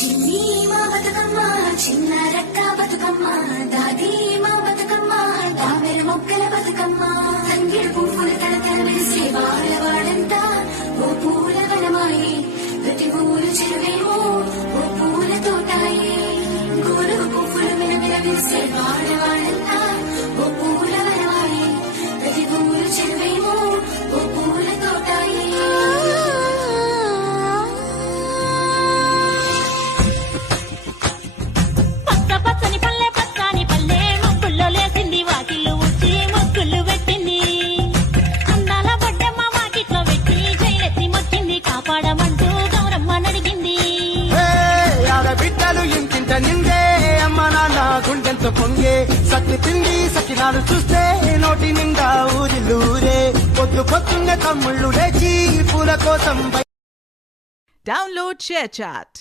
చిన్ని మా బతుకమ్మ చిన్న రక్క బతుకమ్మ దాది మా బతుకమ్మ దామెర మొక్కల బతుకమ్మ తంగిడు పువ్వుల తలతల మెరిసే వాడవాడంతా ఓ పూల వనమాయి ప్రతి ఊరు చెరువేమో ఓ పూల తోటాయి గోరు పువ్వులు మెరమెర మెరిసే వాడవాడంతా ఓ పూల వనమాయి ప్రతి ఊరు చెరువేమో ఓ పూల తోటాయి. నిందే అమ్మ నాన్న గుండెంతో పొంగే సత్తి తిండి సకినాలు చూస్తే నోటి నిండా ఊరిల్లూరే పొద్దు పొద్దున్న తమ్ముళ్ళు లేచి పూల కోసం. Download ShareChat.